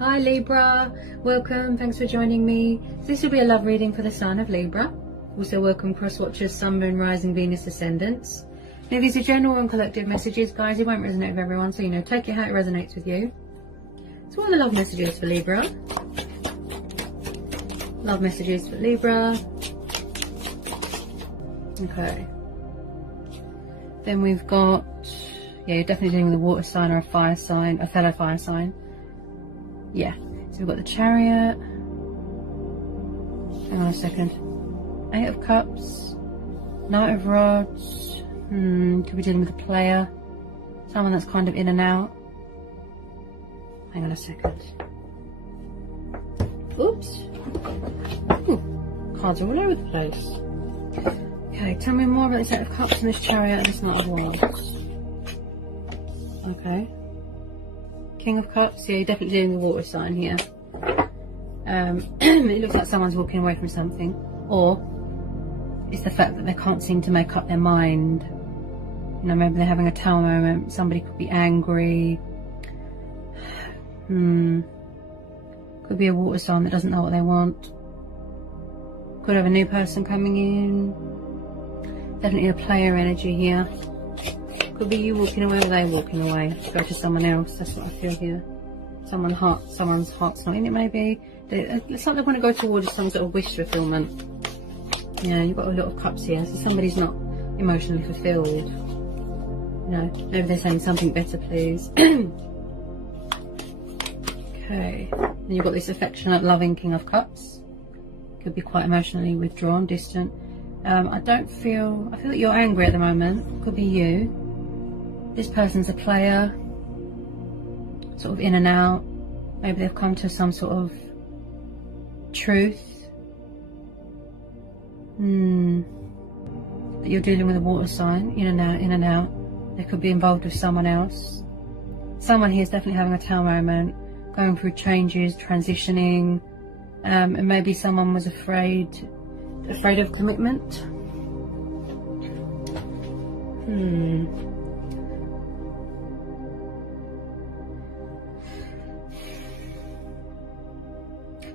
Hi Libra, welcome, thanks for joining me. This will be a love reading for the sign of Libra. Also welcome cross watchers, Sun, Moon, Rising, Venus, Ascendants. Now these are general and collective messages, guys. It won't resonate with everyone, so take it how it resonates with you. So what are the love messages for Libra? Love messages for Libra. Okay. Then we've got, you're definitely dealing with a water sign or a fire sign, a fellow fire sign. Yeah, so we've got the Chariot. Hang on a second. 8 of Cups. Knight of Rods. Could be dealing with a player. Someone that's kind of in and out. Hang on a second. Oops. Ooh, cards are all over the place. Okay, tell me more about this 8 of Cups and this Chariot and this Knight of Wands. Okay. King of Cups, yeah, you're definitely dealing with a water sign here. It looks like someone's walking away from something, or it's the fact that they can't seem to make up their mind. Maybe they're having a tower moment. Somebody could be angry. Could be a water sign that doesn't know what they want. Could have a new person coming in. Definitely a player energy here. Could be you walking away or they walking away to go to someone else. That's what I feel here. Someone's heart's not in it, maybe. It's like they want to go towards some sort of wish fulfillment. Yeah, you've got a lot of cups here, so somebody's not emotionally fulfilled. Maybe they're saying something better, please. Okay, then you've got this affectionate, loving King of Cups. Could be quite emotionally withdrawn, distant. I feel that you're angry at the moment. Could be you. This person's a player, sort of in and out. Maybe they've come to some sort of truth. That you're dealing with a water sign, in and out, in and out. They could be involved with someone else. Someone here is definitely having a tower moment, going through changes, transitioning, and maybe someone was afraid of commitment.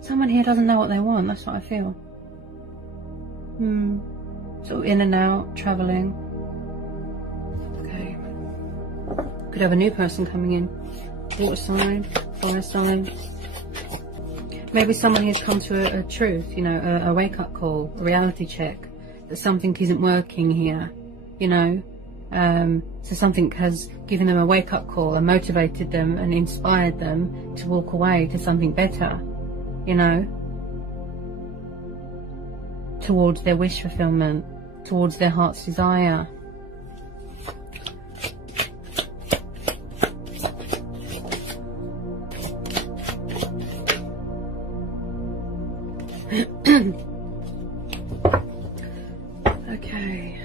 Someone here doesn't know what they want, that's what I feel. Sort of in and out, travelling. Okay. Could have a new person coming in. Water sign, fire sign. Maybe someone has come to a truth, a wake-up call, a reality check, that something isn't working here, So something has given them a wake-up call and motivated them and inspired them to walk away to something better. Towards their wish fulfillment, towards their heart's desire. Okay,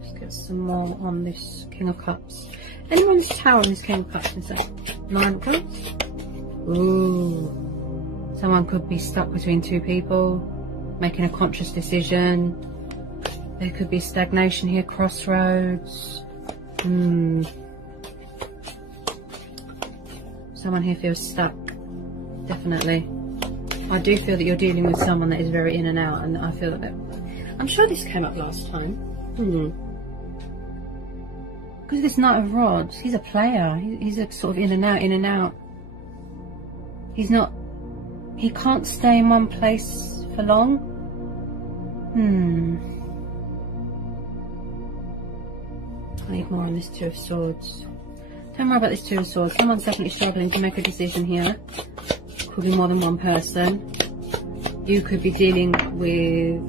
let's get some more on this King of Cups. Anyone's tower in this King of Cups, is that 9 of Cups? Ooh. Someone could be stuck between two people, making a conscious decision. There could be stagnation here, crossroads. Someone here feels stuck, definitely. I do feel that you're dealing with someone that is very in and out, and I feel that I'm sure this came up last time. Because this Knight of Rods, he's a player. He's a sort of in and out. He can't stay in one place for long. I need more on this Two of Swords. Tell me more about this Two of Swords. Someone's definitely struggling to make a decision here. Could be more than one person. You could be dealing with...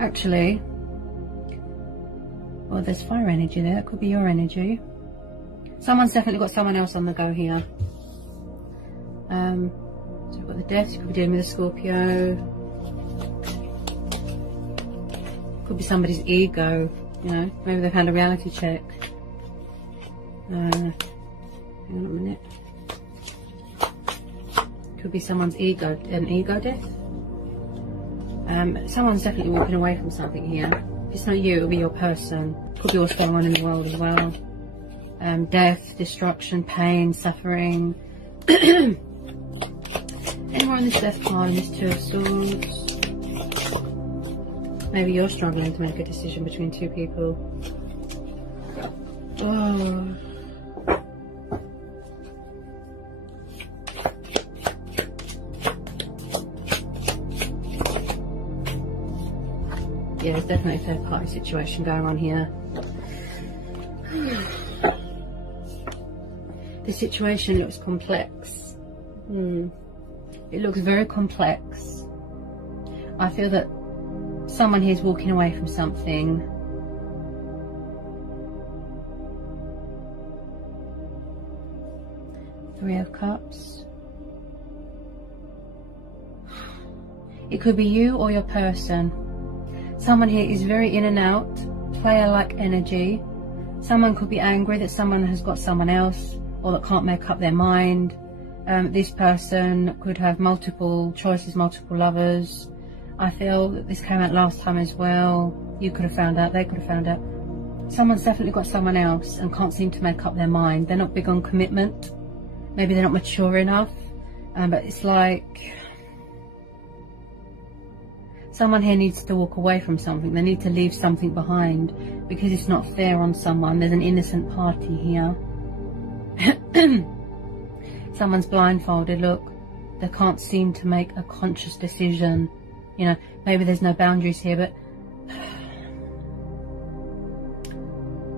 Actually... Well, there's fire energy there. That could be your energy. Someone's definitely got someone else on the go here. So we've got the Death. You could be dealing with a Scorpio. Could be somebody's ego. Maybe they've had a reality check. Hang on a minute. Could be someone's ego, an ego death. Someone's definitely walking away from something here. If it's not you, it'll be your person. Could be what's going on in the world as well. death, destruction, pain, suffering. Any more on this death card and this Two of Swords? Maybe you're struggling to make a decision between two people. Oh. Yeah, there's definitely a third party situation going on here. The situation looks complex. It looks very complex. I feel that someone here is walking away from something. Three of Cups. It could be you or your person. Someone here is very in and out, player-like energy. Someone could be angry that someone has got someone else, or that can't make up their mind. This person could have multiple choices, multiple lovers. I feel that this came out last time as well. You could have found out, they could have found out. Someone's definitely got someone else and can't seem to make up their mind. They're not big on commitment. Maybe they're not mature enough. But it's like someone here needs to walk away from something. They need to leave something behind because it's not fair on someone. There's an innocent party here. Someone's blindfolded. Look, they can't seem to make a conscious decision. You know, maybe there's no boundaries here, but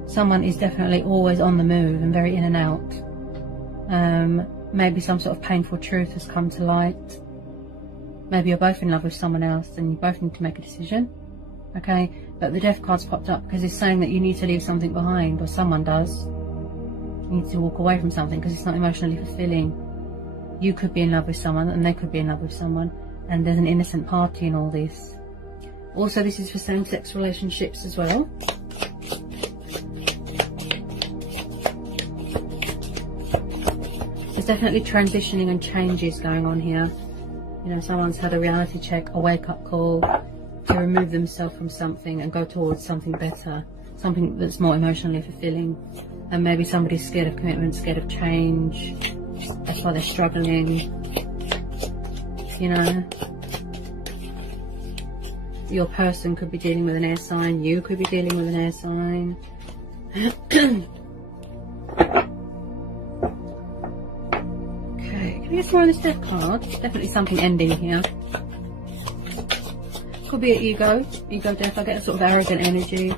someone is definitely always on the move and very in and out. Maybe some sort of painful truth has come to light. Maybe you're both in love with someone else and you both need to make a decision. Okay, but the Death card's popped up because it's saying that you need to leave something behind, or someone does. You need to walk away from something because it's not emotionally fulfilling. You could be in love with someone and they could be in love with someone, and there's an innocent party in all this. Also, this is for same-sex relationships as well. There's definitely transitioning and changes going on here. You know, someone's had a reality check, a wake-up call to remove themselves from something and go towards something better, something that's more emotionally fulfilling. And maybe somebody's scared of commitment, scared of change. That's why they're struggling. You know, your person could be dealing with an air sign. You could be dealing with an air sign. Okay, can we get some more on this Death card? Definitely something ending here. Could be an ego death. I get a sort of arrogant energy.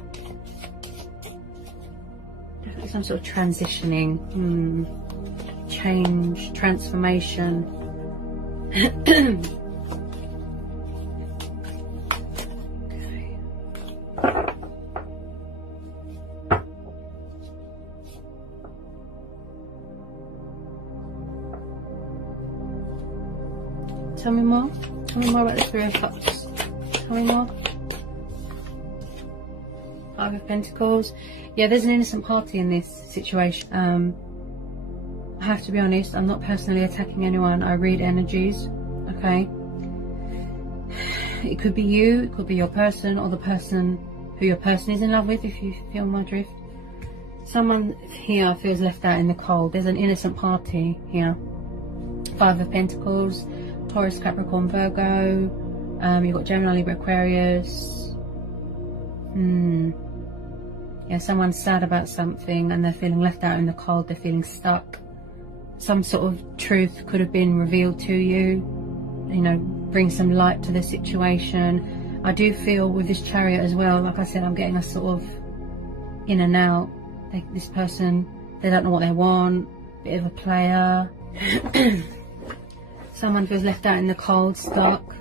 Definitely some sort of transitioning, change, transformation. Okay. Tell me more. Tell me more about the Three of Cups. Tell me more. Five of Pentacles. Yeah, there's an innocent party in this situation. I have to be honest, I'm not personally attacking anyone. I read energies, okay? It could be you, it could be your person, or the person who your person is in love with, if you feel my drift. Someone here feels left out in the cold. There's an innocent party here. Five of Pentacles, Taurus, Capricorn, Virgo. You've got Gemini, Libra, Aquarius. Yeah, someone's sad about something and they're feeling left out in the cold. They're feeling stuck. Some sort of truth could have been revealed to you. You know, bring some light to the situation. I do feel with this Chariot as well, like I said, I'm getting a sort of in and out. This person, they don't know what they want. Bit of a player. Someone feels left out in the cold, stuck,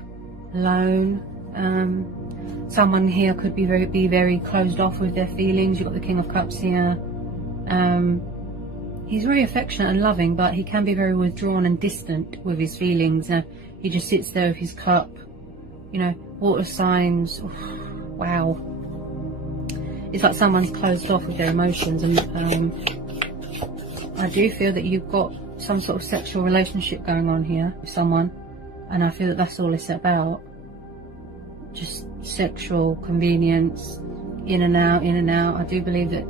alone. Someone here could be very closed off with their feelings. You've got the King of Cups here. He's very affectionate and loving, but he can be very withdrawn and distant with his feelings. He just sits there with his cup. You know, water signs. Wow. It's like someone's closed off with their emotions. And I do feel that you've got some sort of sexual relationship going on here with someone. And I feel that that's all it's about. Just sexual convenience, in and out, in and out. I do believe that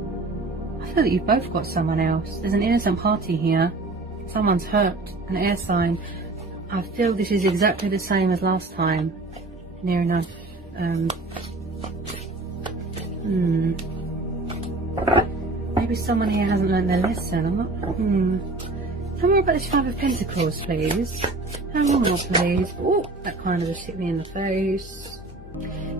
I feel that you've both got someone else. There's an innocent party here. Someone's hurt, an air sign. I feel this is exactly the same as last time. Near enough. Maybe someone here hasn't learned their lesson. I'm not. Tell me more about this Five of Pentacles, please. Tell me more, please. Oh, that kind of just hit me in the face.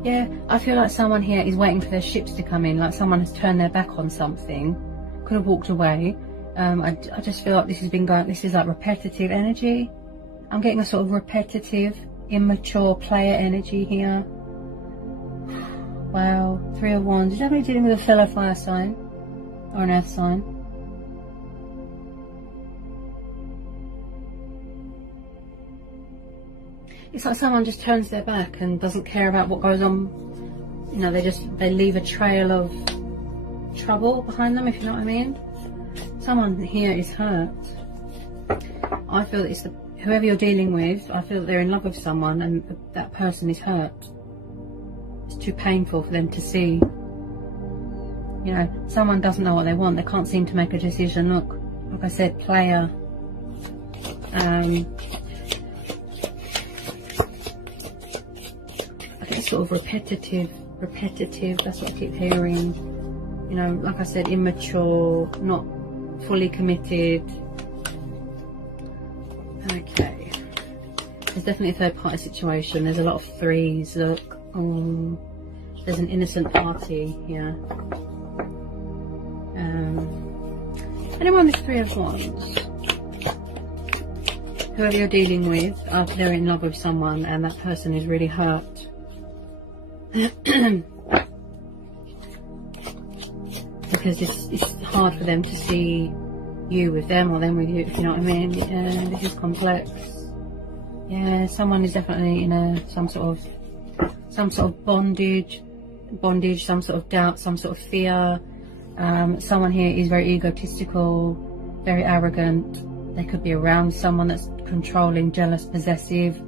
Yeah, I feel like someone here is waiting for their ships to come in. Like someone has turned their back on something. Could have walked away. I just feel like this has been going. This is like repetitive energy. I'm getting a sort of repetitive, immature player energy here. Wow, Three of Wands. Is that really dealing with a fellow fire sign or an earth sign? It's like someone just turns their back and doesn't care about what goes on. You know, they leave a trail of trouble behind them, if you know what I mean. Someone here is hurt. I feel that it's whoever you're dealing with, I feel that they're in love with someone and that person is hurt. It's too painful for them to see. You know, someone doesn't know what they want. They can't seem to make a decision. Look, like I said, player. I think it's sort of repetitive. That's what I keep hearing. You know, like I said, immature, not fully committed. Okay. There's definitely a third party situation. There's a lot of threes. Look. There's an innocent party here. Anyone with Three of Wands. Whoever you're dealing with, after they're in love with someone and that person is really hurt. Because it's hard for them to see you with them or them with you, if you know what I mean. This is complex. Yeah, someone is definitely in some sort of bondage, some sort of doubt, some sort of fear. Someone here is very egotistical, very arrogant. They could be around someone that's controlling, jealous, possessive.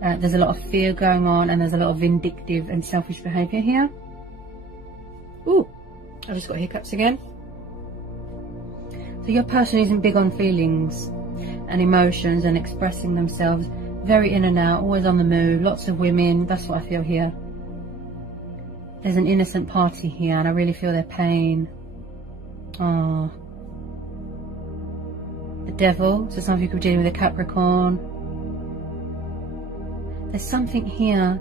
There's a lot of fear going on, and there's a lot of vindictive and selfish behaviour here. Ooh, I just got hiccups again. So your person isn't big on feelings and emotions and expressing themselves. Very in and out, always on the move, lots of women. That's what I feel here. There's an innocent party here, and I really feel their pain. Oh, the Devil. So some of you could be dealing with a Capricorn. There's something here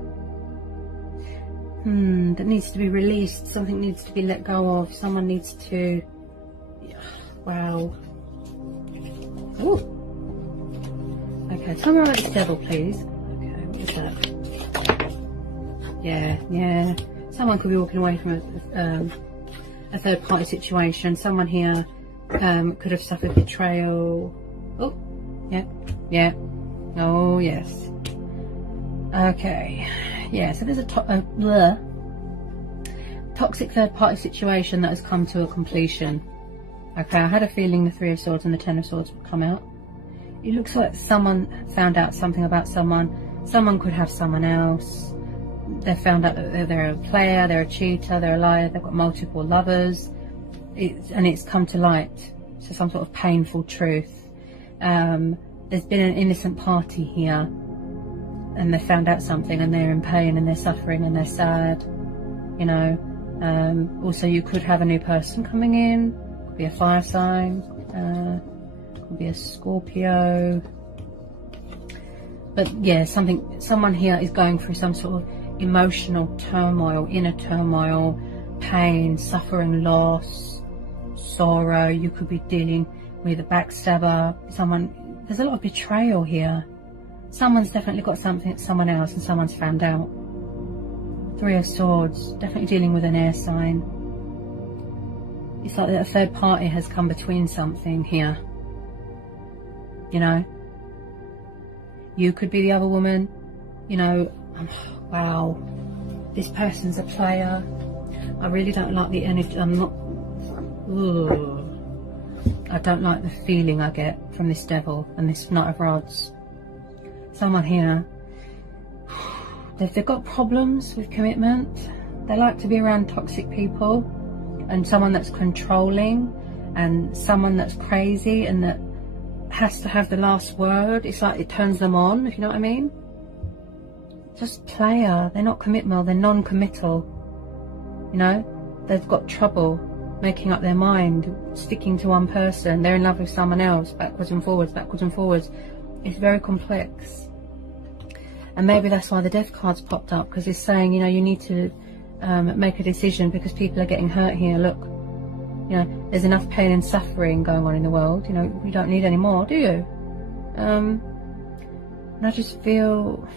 that needs to be released. Something needs to be let go of. Someone needs to. Wow. Ooh. Okay, tell me about this Devil, please. Okay, what is that? Yeah. Someone could be walking away from a third party situation. Someone here could have suffered betrayal. Oh, yeah. Oh, yes. Okay. Yeah, so there's a toxic third party situation that has come to a completion. Okay, I had a feeling the Three of Swords and the Ten of Swords would come out. It looks like someone found out something about someone. Someone could have someone else. They found out that they're a player, they're a cheater, they're a liar, they've got multiple lovers. And it's come to light. So some sort of painful truth. There's been an innocent party here. And they found out something, and they're in pain, and they're suffering, and they're sad. You know. Also, you could have a new person coming in. Could be a fire sign. Could be a Scorpio. But yeah, someone here is going through some sort of emotional turmoil, inner turmoil, pain, suffering, loss, sorrow. You could be dealing with a backstabber. There's a lot of betrayal here. Someone's definitely got someone else, and someone's found out. Three of Swords, definitely dealing with an air sign. It's like that a third party has come between something here. You know? You could be the other woman. You know, wow. This person's a player. I really don't like the energy. I don't like the feeling I get from this Devil and this Knight of Rods. Someone here, they've got problems with commitment. They like to be around toxic people and someone that's controlling. and someone that's crazy and that has to have the last word. It's like it turns them on, if you know what I mean. Just player. They're not committal, they're non-committal. You know, they've got trouble making up their mind, sticking to one person. They're in love with someone else, backwards and forwards, backwards and forwards. It's very complex. And maybe that's why the Death card's popped up, because it's saying, you know, you need to make a decision because people are getting hurt here. Look, you know, there's enough pain and suffering going on in the world. You know, you don't need any more, do you? And I just feel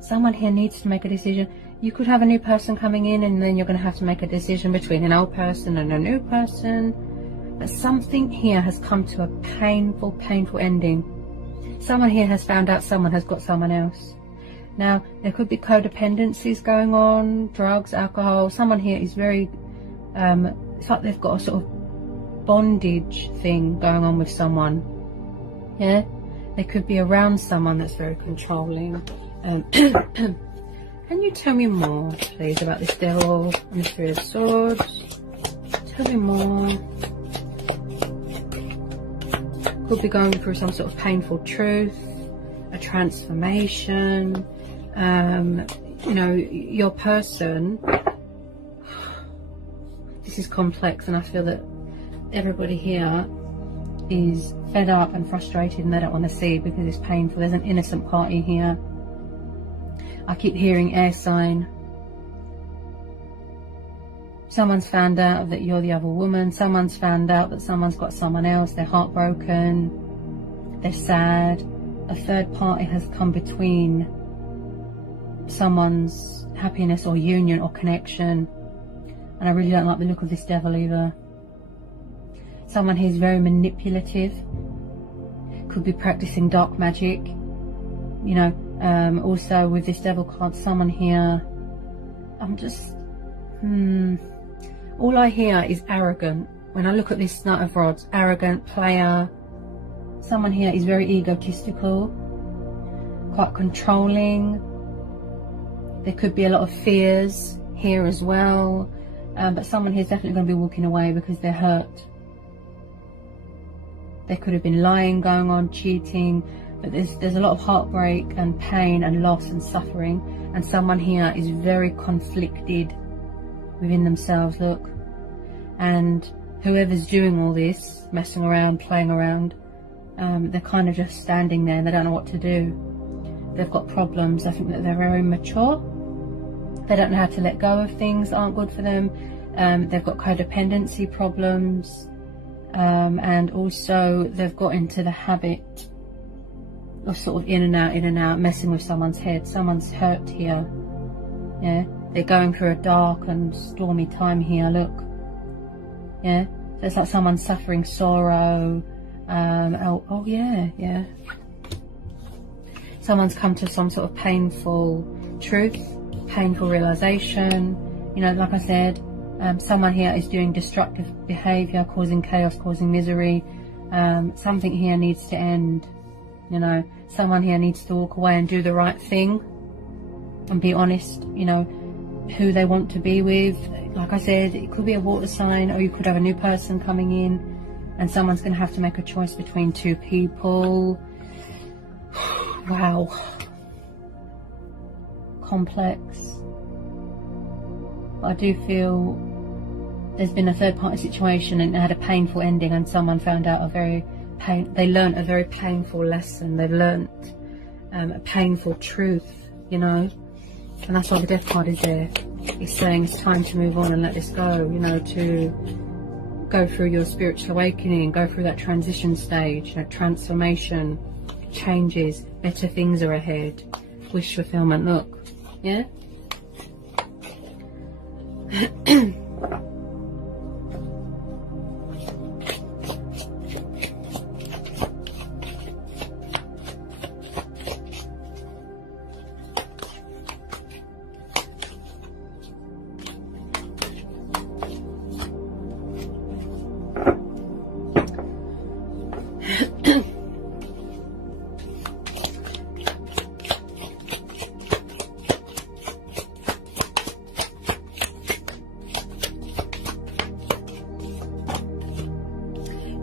someone here needs to make a decision. You could have a new person coming in, and then you're going to have to make a decision between an old person and a new person. But something here has come to a painful, painful ending. Someone here has found out someone has got someone else. Now, there could be codependencies going on, drugs, alcohol. Someone here is very, it's like they've got a sort of bondage thing going on with someone. Yeah? They could be around someone that's very controlling. Can you tell me more, please, about this Devil and the Three of Swords? Tell me more. Could be going through some sort of painful truth, a transformation. You know, your person, this is complex, and I feel that everybody here is fed up and frustrated, and they don't want to see because it's painful. There's an innocent party here. I keep hearing air sign. Someone's found out that you're the other woman. Someone's found out that someone's got someone else. They're heartbroken. They're sad. A third party has come between someone's happiness or union or connection. And I really don't like the look of this Devil either. Someone who's very manipulative. Could be practicing dark magic. You know, also with this Devil card, someone here, I'm just, all I hear is arrogant. When I look at this Knight of Rods, arrogant, player. Someone here is very egotistical, quite controlling. There could be a lot of fears here as well. But someone here is definitely going to be walking away because they're hurt. There could have been lying going on, cheating. But there's a lot of heartbreak and pain and loss and suffering. And someone here is very conflicted within themselves, look. And whoever's doing all this, messing around, playing around, they're kind of just standing there and they don't know what to do. They've got problems. I think that they're very immature. They don't know how to let go of things that aren't good for them. They've got codependency problems. And also they've got into the habit of sort of in and out, messing with someone's head. Someone's hurt here. Yeah, they're going through a dark and stormy time here, look. Yeah, so it's like someone's suffering sorrow. Oh yeah. Someone's come to some sort of painful truth, painful realization. You know, like I said, someone here is doing destructive behavior, causing chaos, causing misery. Something here needs to end. You know, someone here needs to walk away and do the right thing and be honest, you know, who they want to be with. Like I said, it could be a water sign, or you could have a new person coming in and someone's going to have to make a choice between two people. Wow. Complex. But I do feel there's been a third party situation and it had a painful ending, and someone found out they learned a very painful lesson. They've learnt a painful truth, you know. And that's why the Death card is there. It's saying it's time to move on and let this go, you know, to go through your spiritual awakening, go through that transition stage, that transformation, changes, better things are ahead, wish fulfillment, look, yeah?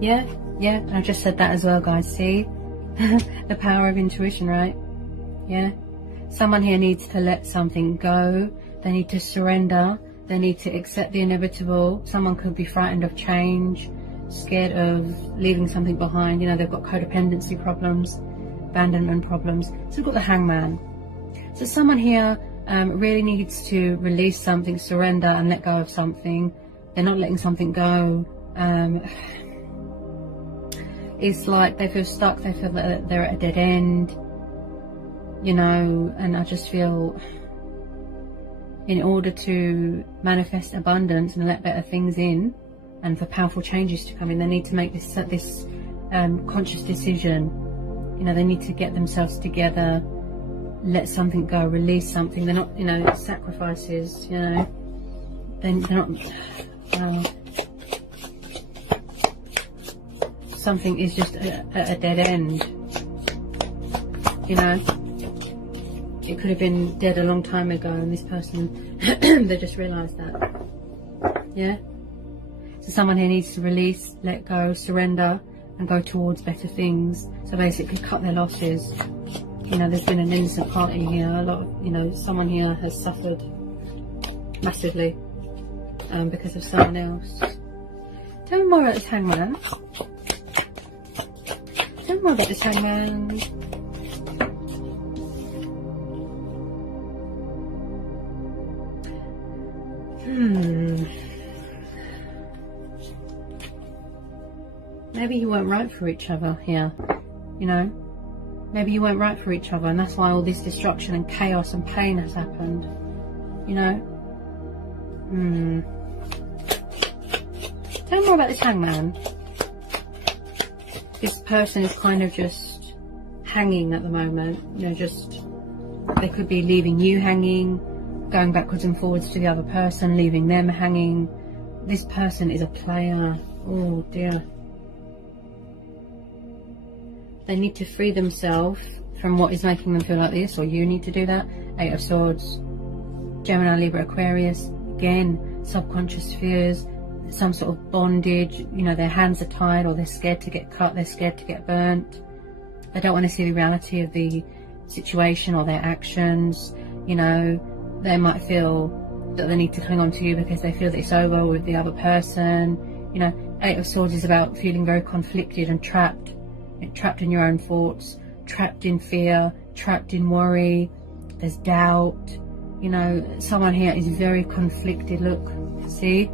Yeah, yeah, I just said that as well, guys. See? The power of intuition, right? Yeah. Someone here needs to let something go. They need to surrender. They need to accept the inevitable. Someone could be frightened of change, scared of leaving something behind. You know, they've got codependency problems, abandonment problems. So we've got the Hangman. So someone here really needs to release something, surrender and let go of something. They're not letting something go. It's like they feel stuck. They feel that they're at a dead end. You know, and I just feel, in order to manifest abundance and let better things in, and for powerful changes to come in, they need to make this conscious decision. You know, they need to get themselves together, let something go, release something. They're not, you know, sacrifices. You know, they're not. Something is just at a dead end. You know. It could have been dead a long time ago, and this person, they just realised that. Yeah? So someone here needs to release, let go, surrender, and go towards better things. So basically cut their losses. You know, there's been an innocent party here. A lot of, you know, someone here has suffered massively because of someone else. Tell me more about this Hangman. Tell me more about this Hangman. Maybe you weren't right for each other here, you know. Maybe you weren't right for each other, and that's why all this destruction and chaos and pain has happened, you know. Tell me more about this Hangman. This person is kind of just hanging at the moment, you know, just, they could be leaving you hanging, going backwards and forwards to the other person, leaving them hanging. This person is a player. Oh dear. They need to free themselves from what is making them feel like this, or you need to do that. 8 of Swords, Gemini, Libra, Aquarius. Again, subconscious fears, some sort of bondage. You know, their hands are tied, or they're scared to get cut, they're scared to get burnt. They don't want to see the reality of the situation or their actions. You know, they might feel that they need to cling on to you because they feel that it's over with the other person. You know, 8 of Swords is about feeling very conflicted and trapped in your own thoughts, trapped in fear, trapped in worry. There's doubt. You know, someone here is very conflicted. Look, see?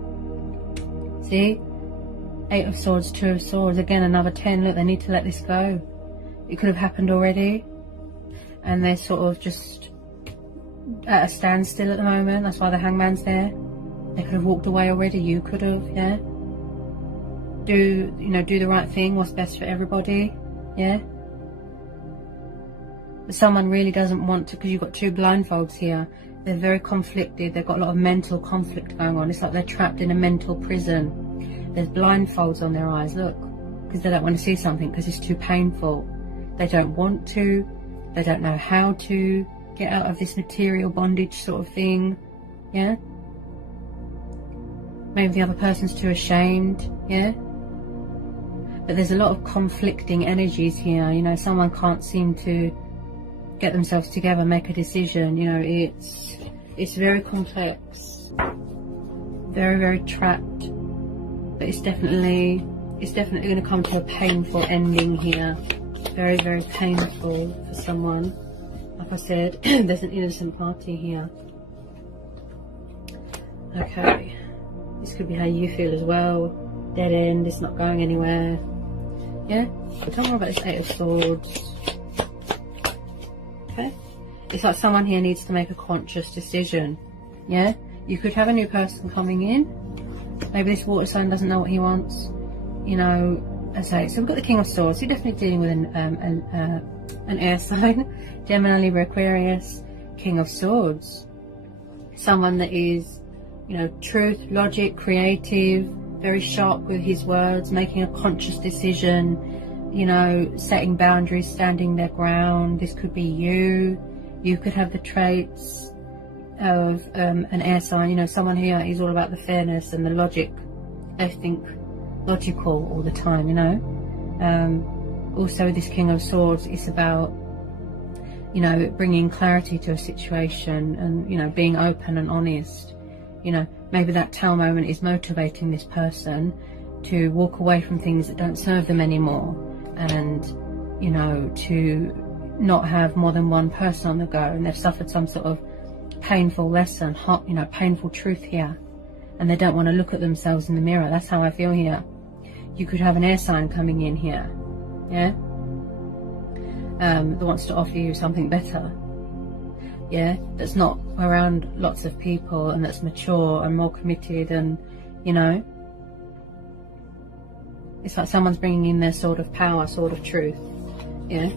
8 of Swords, 2 of Swords, again another 10. Look, they need to let this go. It could have happened already, and they're sort of just at a standstill at the moment. That's why the Hangman's there. They could have walked away already. You could have, yeah. Do the right thing, what's best for everybody, yeah. But someone really doesn't want to, because you've got 2 blindfolds here. They're very conflicted. They've got a lot of mental conflict going on. It's like they're trapped in a mental prison. There's blindfolds on their eyes, look, because they don't want to see something because it's too painful. They don't want to. They don't know how to get out of this material bondage sort of thing, yeah. Maybe the other person's too ashamed, yeah. But there's a lot of conflicting energies here. You know, someone can't seem to get themselves together, make a decision. You know, it's very complex, very, very trapped. But it's definitely going to come to a painful ending here. Very, very painful for someone. Like I said, there's an innocent party here. Okay, this could be how you feel as well. Dead end. It's not going anywhere. Yeah, tell me more about this 8 of Swords. Okay, it's like someone here needs to make a conscious decision. Yeah, you could have a new person coming in. Maybe this water sign doesn't know what he wants. You know, as I say, so we've got the King of Swords. You're definitely dealing with an air sign. Gemini, Libra, Aquarius. King of Swords. Someone that is, you know, truth, logic, creative, very sharp with his words, making a conscious decision, you know, setting boundaries, standing their ground. This could be you. You could have the traits of an air sign. You know, someone here is all about the fairness and the logic. They think logical all the time, you know. Also this King of Swords is about, you know, bringing clarity to a situation and, you know, being open and honest. You know, maybe that Tower moment is motivating this person to walk away from things that don't serve them anymore, and, you know, to not have more than one person on the go, and they've suffered some sort of painful lesson, you know, painful truth here, and they don't want to look at themselves in the mirror. That's how I feel here. You could have an air sign coming in here, yeah, that wants to offer you something better, yeah, that's not around lots of people, and that's mature and more committed, and, you know, it's like someone's bringing in their sword of power, sword of truth, yeah,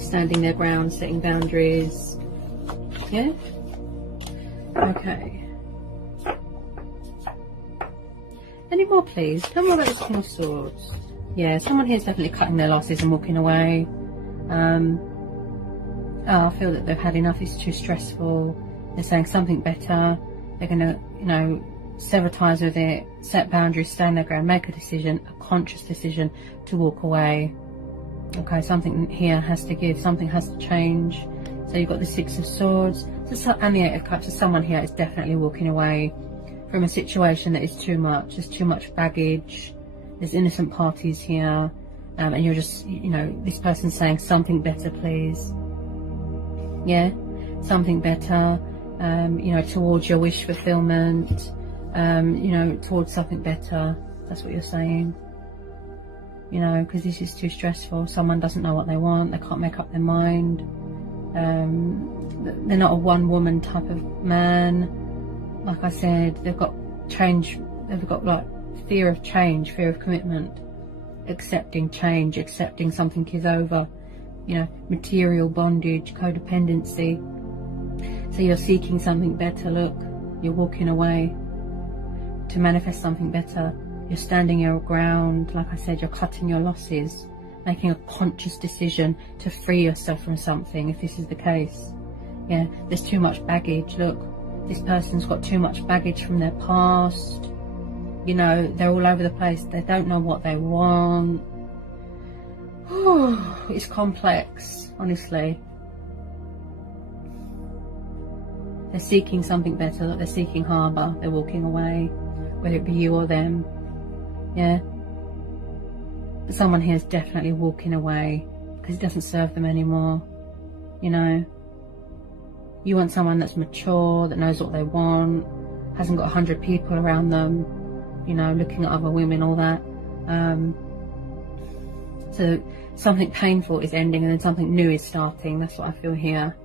standing their ground, setting boundaries, yeah. Okay, any more please? Tell me about this King of Swords. Yeah, someone here is definitely cutting their losses and walking away. Oh, I feel that they've had enough, it's too stressful. They're saying something better. They're going to, you know, sever ties with it, set boundaries, stand their ground, make a decision, a conscious decision to walk away. Okay, something here has to give, something has to change. So you've got the Six of Swords and the Eight of Cups. So someone here is definitely walking away from a situation that is too much. There's too much baggage. There's innocent parties here. And you're just, you know, this person's saying something better, please. Yeah, something better, you know, towards your wish fulfillment, you know, towards something better. That's what you're saying, you know, because this is too stressful. Someone doesn't know what they want, they can't make up their mind, they're not a one-woman type of man. Like I said, they've got change, they've got like fear of change, fear of commitment, accepting change, accepting something is over. You know, material bondage, codependency. So you're seeking something better. Look, you're walking away to manifest something better. You're standing your ground. Like I said, you're cutting your losses, making a conscious decision to free yourself from something, if this is the case. Yeah, there's too much baggage. Look, this person's got too much baggage from their past. You know, they're all over the place. They don't know what they want. It's complex, honestly. They're seeking something better, they're seeking harbour, they're walking away, whether it be you or them, yeah. But someone here is definitely walking away because it doesn't serve them anymore, you know. You want someone that's mature, that knows what they want, hasn't got 100 people around them, you know, looking at other women, all that. So something painful is ending and then something new is starting. That's what I feel here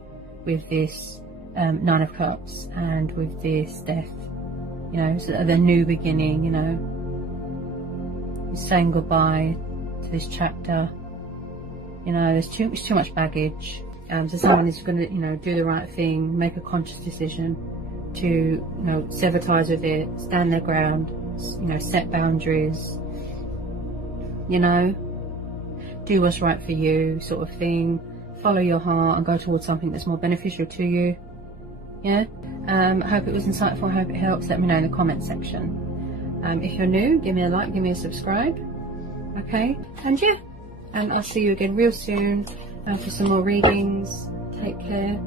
with this Nine of Cups and with this Death. You know, so the new beginning, you know. You're saying goodbye to this chapter. You know, it's too much baggage. So someone is going to, you know, do the right thing, make a conscious decision to, you know, sever ties with it, stand their ground, you know, set boundaries, you know. Do what's right for you, sort of thing. Follow your heart and go towards something that's more beneficial to you. Yeah. I hope it was insightful. I hope it helps. Let me know in the comment section. If you're new, give me a like, give me a subscribe. Okay. And yeah. And I'll see you again real soon for some more readings. Take care.